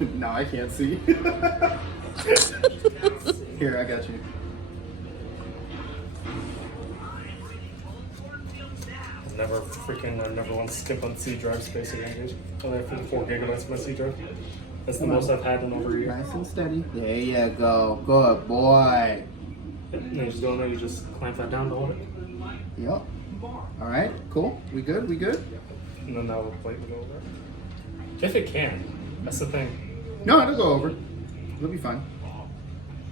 No, I can't see. Here, I got you. I never want to skip on C drive space again, dude. I only have 54 gigabytes on my C drive. That's the most I've had in over a year. Nice and steady. There you go. Good boy. And you just go in there, you just clamp that down to hold it. Yep. All right. Cool. We good? We good? And then that will plate will go over. If it can. That's the thing. No, it'll go over. It'll be fine.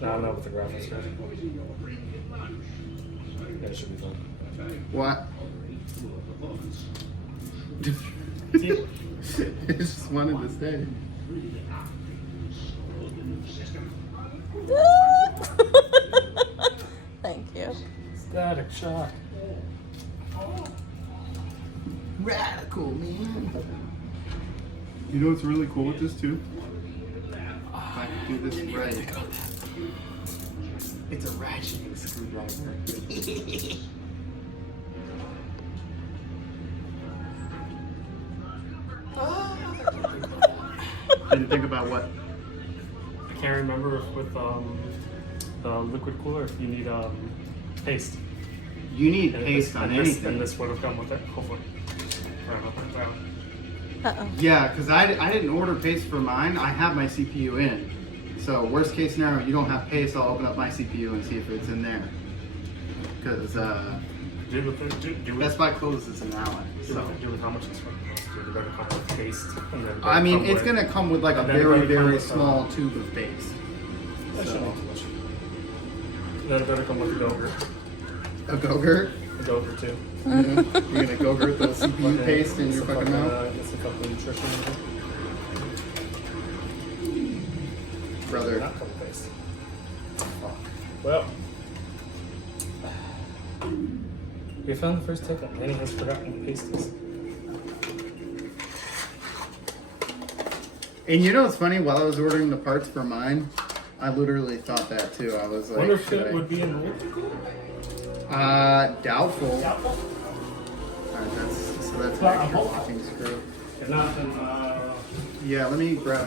No, I don't know what the graphics are. Yeah, it should be fine. What? I just wanted to stay. Thank you. Static shock. Radical, man. You know what's really cool with this too? If I can do this right. It's a ratcheting screwdriver. Did you think about what? I can't remember if with the liquid cooler if you need paste. You need And paste on anything. And this would have come with it, hopefully. Right, I'll put it down. Uh-oh. Yeah, because I didn't order paste for mine. I have my CPU in. So worst case scenario, you don't have paste, I'll open up my CPU and see if it's in there. Because Best Buy closes an hour. So Do with how much it's going to cost. You're going to come with paste. And then I mean, come it's with- gonna come with like a and then very, it'll come very with, small tube of paste. That So shouldn't be too much. Then it'll come with a Go-Gurt. a Go-Gurt. A Go-Gurt too. You're gonna Go-Gurt the CPU paste in your fucking mouth, It's a couple of nutrition in there. brother. Not couple paste. Well, we found the first tip that Manny has forgotten what paste is. And you know what's funny? While I was ordering the parts for mine, I literally thought that too. I was like, Wonder if should it would be in the liquid cooler? Doubtful. Doubtful. Alright, that's an Well, I'm extra hopeful. locking screw. If not, then Yeah, let me grab my